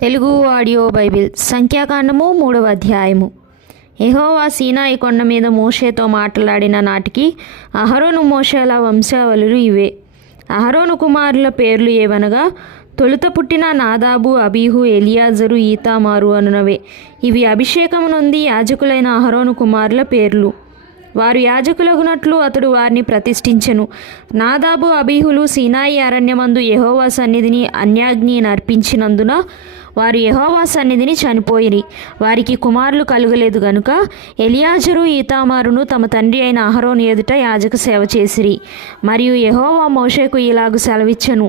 Telugu audio Bible సంఖ్యాకాండము 3వ అధ్యాయము. యెహోవా సీనాయి కొండ మీద మోషేతో మాట్లాడిన నాటికి అహరోను మోషేల వంశావళులు ఇవే. అహరోను కుమారుల పేర్లు ఏవనగా తొలుత పుట్టిన నాదాబు, అబీహు, ఎలియాజరు, ఈతామారు అనునవే. ఇవి అభిషేకము నొంది యాజకులైన అహరోను కుమారుల పేర్లు. వారు యాజకులగునట్లు అతడు వారిని ప్రతిష్ఠించెను. నాదాబు, అబీహులు సీనాయి అరణ్యమందు యెహోవా సన్నిధిని అన్యాగ్ని నర్పించినందున వారు యెహోవా సన్నిధిని చనిపోయిరి. వారికి కుమారులు కలుగలేదు గనుక ఎలియాజరు, ఈతామారును తమ తండ్రి అయిన అహరోను ఎదుట యాజక సేవ చేసిరి. మరియు యెహోవా మోషేకు ఇలాగు సెలవిచ్చెను,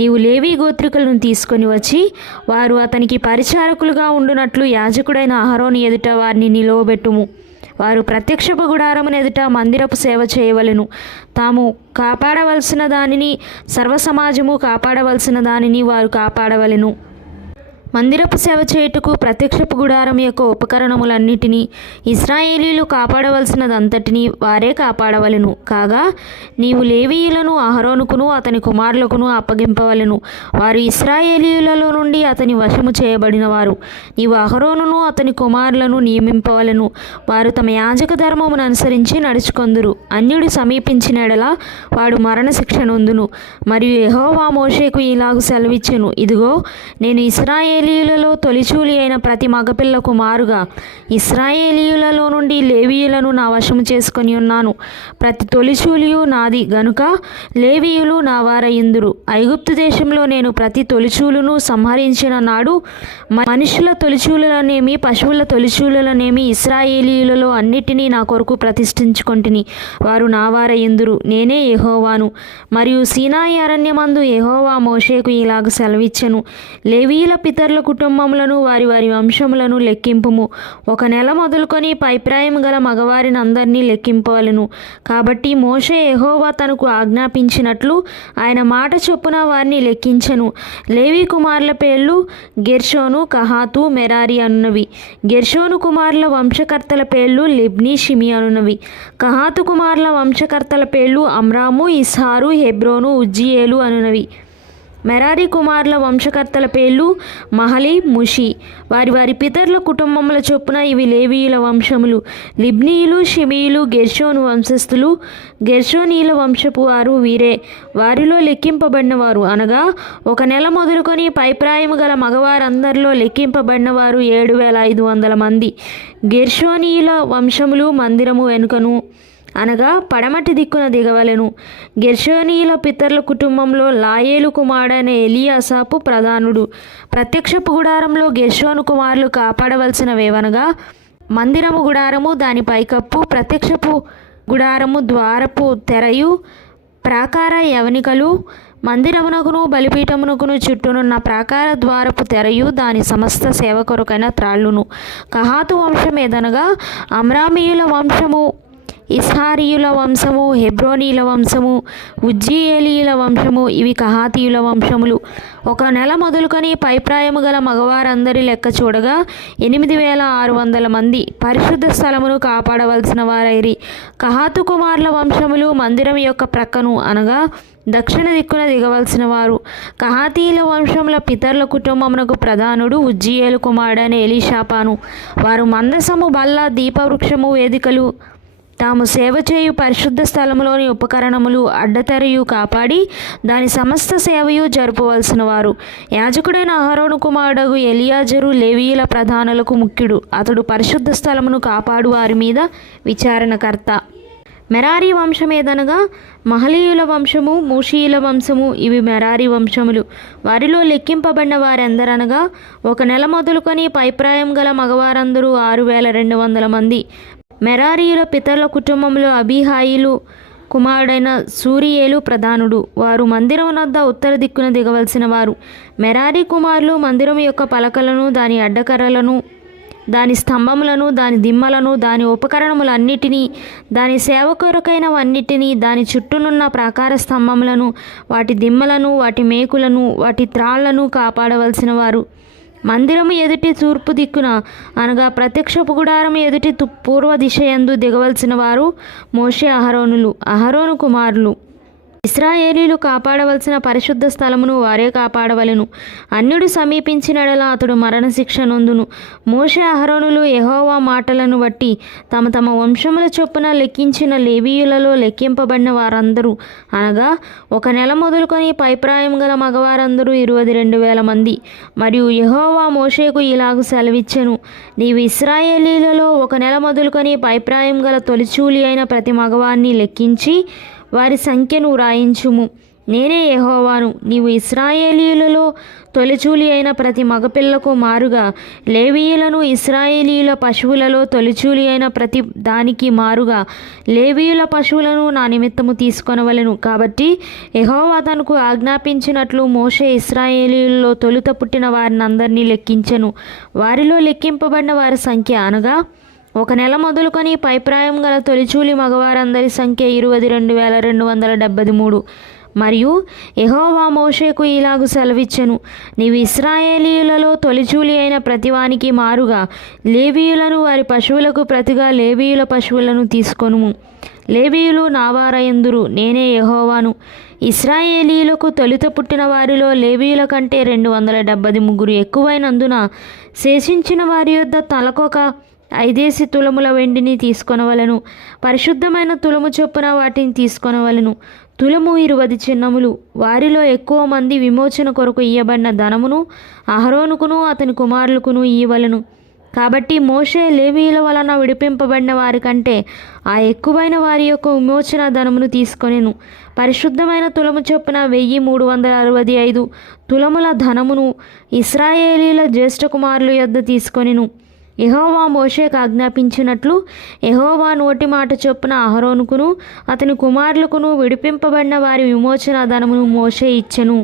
నీవు లేవీ గోత్రికులను తీసుకొని వచ్చి వారు అతనికి పరిచారకులుగా ఉండునట్లు యాజకుడైన అహరోను ఎదుట వారిని నిలువబెట్టుము. వారు ప్రత్యక్షపు గుడారమును ఎదుట మందిరపు సేవ చేయవలెను. తాము కాపాడవలసిన దానిని, సర్వసమాజము కాపాడవలసిన దానిని వారు కాపాడవలెను. మందిరపు సేవ చేయుటకు ప్రత్యక్షపు గుడారం యొక్క ఉపకరణములన్నిటినీ, ఇశ్రాయేలీలు కాపాడవలసినదంతటినీ వారే కాపాడవలెను. కాగా నీవు లేవీయులను అహరోనుకును అతని కుమారులకును అప్పగింపవలెను. వారు ఇశ్రాయేలీయులలో నుండి అతని వశము చేయబడిన వారు. నీవు అహరోనును అతని కుమారులను నియమింపవలెను. వారు తమ యాజక ధర్మమును అనుసరించి నడుచుకొందురు. అన్యుడు సమీపించిన ఎడల వాడు మరణశిక్ష నొందును. మరియు యెహోవా మోషేకు ఇలాగు సెలవిచ్చెను, ఇదిగో నేను ఇశ్రాయేలీయులలో తొలిచూలి అయిన ప్రతి మగపిల్లకు మారుగా ఇశ్రాయేలీయులలో నుండి లేవీయులను నా వశము చేసుకొని ఉన్నాను. ప్రతి తొలిచూలియు నాది గనుక లేవీయులు నా వారయిందురు. ఐగుప్తు దేశంలో నేను ప్రతి తొలిచూలును సంహరించిన నాడు మనుషుల తొలిచూలులనేమి పశువుల తొలిచూలులనేమి ఇశ్రాయేలీయులలో అన్నిటినీ నా కొరకు ప్రతిష్ఠించుకొంటిని. వారు నా వారయిందురు. నేనే యెహోవాను. మరియు సీనాయి అరణ్యమందు యెహోవా మోషేకు ఇలాగ సెలవిచ్చెను, లేవీయుల పితరుల కుటుంబములను వారి వారి వంశములను లెక్కింపుము. 1 నెల మొదలుకొని పైప్రాయం గల మగవారిని అందరినీ లెక్కింపవలెను. కాబట్టి మోషే యెహోవా తనకు ఆజ్ఞాపించినట్లు ఆయన మాట చొప్పున వారిని లెక్కించెను. లేవీ కుమారుల పేర్లు గెర్షోను, కహాతు, మెరారి అనునవి. గెర్షోను కుమారుల వంశకర్తల పేర్లు లిబ్నీ, షిమి అనునవి. కహాతు కుమారుల వంశకర్తల పేర్లు అమ్రాము, ఇస్హారు, హెబ్రోను, ఉజ్జియేలు అనునవి. మెరారి కుమారుల వంశకర్తల పేర్లు మహలి, ముషి. వారి వారి పితరుల కుటుంబముల చొప్పున ఇవి లేవీయుల వంశములు. లిబ్నీయులు, షిమీయులు గెర్షోను వంశస్థులు. గెర్షోనీయుల వంశపు వారు వీరే. వారిలో లెక్కింపబడిన వారు అనగా 1 నెల మొదలుకొని పైప్రాయము గల మగవారందరిలో లెక్కింపబడిన వారు 7,500 మంది. గెర్షోనీయుల వంశములు మందిరము వెనుకను అనగా పడమటి దిక్కున దిగవలెను. గెర్షోనీయుల పితరుల కుటుంబంలో లాయేలు కుమారుడైన ఎలీయాసాపు ప్రధానుడు. ప్రత్యక్షపు గుడారంలో గెర్షోను కుమారులు కాపాడవలసినవేవనగా మందిరము గుడారము, దాని పైకప్పు, ప్రత్యక్షపు గుడారము ద్వారపు తెరయు, ప్రాకార యవనికలు, మందిరమునకును బలిపీఠమునకును చుట్టూనున్న ప్రాకార ద్వారపు తెరయు, దాని సమస్త సేవ కొరకైన త్రాళ్ళును. కహాతు వంశం ఏదనగా అమ్రామీయుల వంశము, ఇస్హారీయుల వంశము, హెబ్రోనీయుల వంశము, ఉజ్జియేలీయుల వంశము. ఇవి కహాతీయుల వంశములు. 1 నెల మొదలుకొని పైప్రాయము గల మగవారందరి లెక్క చూడగా 8,600 మంది పరిశుద్ధ స్థలమును కాపాడవలసిన వారైరి. కహాతు కుమారుల వంశములు మందిరం యొక్క ప్రక్కను అనగా దక్షిణ దిక్కున దిగవలసిన వారు. కహాతీయుల వంశముల పితరుల కుటుంబమునకు ప్రధానుడు ఉజ్జియేలు కుమారుడైన ఎలీషాపాను. వారు మందసము, బల్ల, దీపవృక్షము, వేదికలు, తాము సేవ చేయు పరిశుద్ధ స్థలములోని ఉపకరణములు, అడ్డతెరయు కాపాడి దాని సమస్త సేవయు జరుపవలసిన వారు. యాజకుడైన అహరోను కుమారుడు ఎలియాజరు లేవీయుల ప్రధానులకు ముఖ్యుడు. అతడు పరిశుద్ధ స్థలమును కాపాడు వారి మీద విచారణకర్త. మెరారి వంశం ఏదనగా మహలీయుల వంశము, మూషీయుల వంశము. ఇవి మెరారి వంశములు. వారిలో లెక్కింపబడిన వారెందరనగా 1 నెల మొదలుకొని పైప్రాయం గల మగవారందరూ 6,200 మంది. మెరారీయుల పితరుల కుటుంబంలో అబీహాయిలు కుమారుడైన సూరియేలు ప్రధానుడు. వారు మందిరమునద్ద ఉత్తర దిక్కున దిగవలసిన వారు. మెరారి కుమారులు మందిరం యొక్క పలకలను, దాని అడ్డకర్రలను, దాని స్తంభములను, దాని దిమ్మలను, దాని ఉపకరణములన్నిటినీ, దాని సేవ కొరకైనవన్నిటినీ, దాని చుట్టూనున్న ప్రాకార స్తంభములను, వాటి దిమ్మలను, వాటి మేకులను, వాటి త్రాళ్లను కాపాడవలసిన వారు. మందిరము ఎదుటి తూర్పు దిక్కున అనగా ప్రత్యక్షపు గుడారము ఎదుటి పూర్వ దిశ యందు దిగవలసిన వారు మోషే, అహరోనులు. అహరోను కుమారులు ఇశ్రాయేలీలు కాపాడవలసిన పరిశుద్ధ స్థలమును వారే కాపాడవలెను. అన్యుడు సమీపించినడలా అతడు మరణశిక్ష నొందును. మోషే అహరోనులు యెహోవా మాటలను బట్టి తమ తమ వంశముల చొప్పున లెక్కించిన లేవీయులలో లెక్కింపబడిన వారందరూ అనగా 1 నెల మొదలుకొని పైప్రాయం గల మగవారందరూ 22,000 మంది. మరియు యెహోవా మోషేకు ఇలాగు సెలవిచ్చెను, నీవు ఇశ్రాయేలీలలో 1 నెల మొదలుకొని పైప్రాయం గల తొలిచూలి అయిన ప్రతి మగవాన్ని లెక్కించి వారి సంఖ్యను వ్రాయించుము. నేనే యెహోవాను. నీవు ఇశ్రాయేలీయులలో తొలిచూలి అయిన ప్రతి మగపిల్లకు మారుగా లేవీయులను, ఇశ్రాయేలీయుల పశువులలో తొలిచూలి అయిన ప్రతి దానికి మారుగా లేవీయుల పశువులను నా నిమిత్తము తీసుకొనవలెను. కాబట్టి యెహోవా తనకు ఆజ్ఞాపించినట్లు మోషే ఇశ్రాయేలీయులలో తొలుత పుట్టిన వారిని అందరినీ లెక్కించెను. వారిలో లెక్కింపబడిన వారి సంఖ్య అనగా 1 నెల మొదలుకొని పైప్రాయం గల తొలిచూలి మగవారందరి సంఖ్య 22,273. మరియు యెహోవా మోషేకు ఇలాగు సెలవిచ్చెను, నీవు ఇశ్రాయేలీయులలో తొలిచూలి అయిన ప్రతివానికి మారుగా లేవీయులను, వారి పశువులకు ప్రతిగా లేవీయుల పశువులను తీసుకొనుము. లేవీయులు నావారయందురు. నేనే యెహోవాను. ఇశ్రాయేలీయులకు తొలుత పుట్టిన వారిలో లేవీయుల కంటే 273 ఎక్కువైనందున శేషించిన వారి యొద్ద తలకొక 5 తులముల వెండిని తీసుకొనవలెను. పరిశుద్ధమైన తులము చొప్పున వాటిని తీసుకొనవలెను. తులము 20 చిన్నములు. వారిలో ఎక్కువ మంది విమోచన కొరకు ఇయ్యబడిన ధనమును అహరోనుకును అతని కుమారులకును ఇయ్యవలెను. కాబట్టి మోషే లేవీయుల వలన విడిపింపబడిన వారి కంటే ఆ ఎక్కువైన వారి యొక్క విమోచన ధనమును తీసుకొనెను. పరిశుద్ధమైన తులము చొప్పున 1,365 తులముల ధనమును ఇశ్రాయేలీల జ్యేష్ఠ కుమారుల యొద్ద తీసుకొనెను. యెహోవా మోషేకు ఆజ్ఞాపించినట్లు యెహోవా నోటి మాట చొప్పున అహరోనుకును అతని కుమారులకును విడిపింపబడిన వారి విమోచన ధనమును మోషే ఇచ్చెను.